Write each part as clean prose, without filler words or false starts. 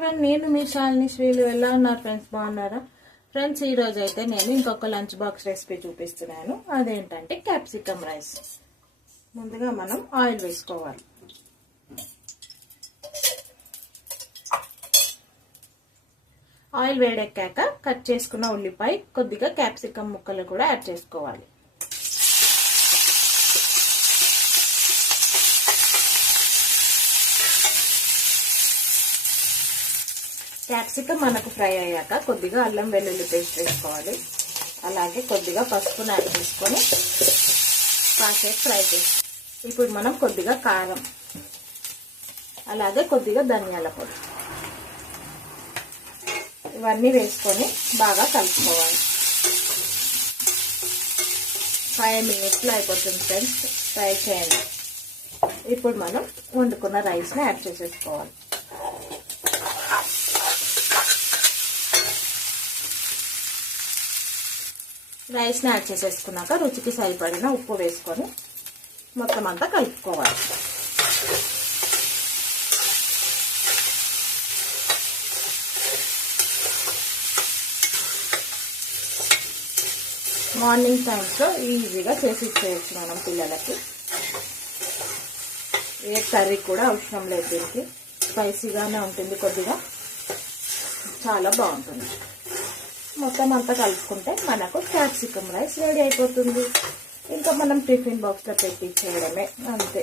Everyone, నేను మీ శాలిని శ్రీలు. ఎలా ఉన్నారు ఫ్రెండ్స్? బాగున్నారా ఫ్రెండ్స్? ఈ రోజు అయితే నేను ఇంకొక లంచ్ బాక్స్ రెసిపీ చూపిస్తున్నాను. అదేంటంటే క్యాప్సికమ్ రైస్. ముందుగా మనం ఆయిల్ వేసుకోవాలి. ఆయిల్ వేడెక్కాక కట్ చేసుకున్న ఉల్లిపాయ, కొద్దిగా క్యాప్సికమ్ ముక్కలు కూడా యాడ్ చేసుకోవాలి. క్యాప్సికమ్ మనకు ఫ్రై అయ్యాక కొద్దిగా అల్లం వెల్లుల్లి పేస్ట్ వేసుకోవాలి. అలాగే కొద్దిగా పసుపును యాడ్ చేసుకొని కాసేపు ఫ్రై చేసుకోవాలి. ఇప్పుడు మనం కొద్దిగా కారం, అలాగే కొద్దిగా ధనియాల పొడి ఇవన్నీ వేసుకొని బాగా కలుపుకోవాలి. 5 మినిట్స్లో అయిపోతుంది ఫ్రెండ్స్, ఫ్రై చేయండి. ఇప్పుడు మనం వండుకున్న రైస్ని యాడ్ చేసేసుకోవాలి. రైస్ని యాడ్ చేసేసుకున్నాక రుచికి సరిపడిన ఉప్పు వేసుకొని మొత్తం అంతా కలుపుకోవాలి. మార్నింగ్ టైమ్స్లో ఈజీగా చేసి ఇచ్చేయచ్చు మనం పిల్లలకి. ఏ కర్రీ కూడా అవసరం లేదు దీనికి. స్పైసీగానే ఉంటుంది, కొద్దిగా చాలా బాగుంటుంది. మొత్తం అంతా కలుపుకుంటే మనకు క్యాప్సికమ్ రైస్ రెడీ అయిపోతుంది. ఇంకా మనం టిఫిన్ బాక్స్లో పెట్టి చేయడమే, అంతే.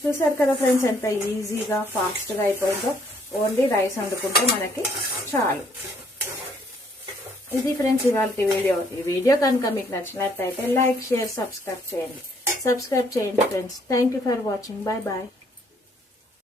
చూసారు కదా ఫ్రెండ్స్, ఎంత ఈజీగా ఫాస్ట్గా అయిపోయిందో. ఓన్లీ రైస్ వండుకుంటే మనకి చాలు. ఇది ఫ్రెండ్స్ ఇవాళ వీడియో. ఈ వీడియో కనుక మీకు నచ్చినట్లయితే లైక్, షేర్, సబ్స్క్రైబ్ చేయండి. Friends. Thank you for watching. Bye bye.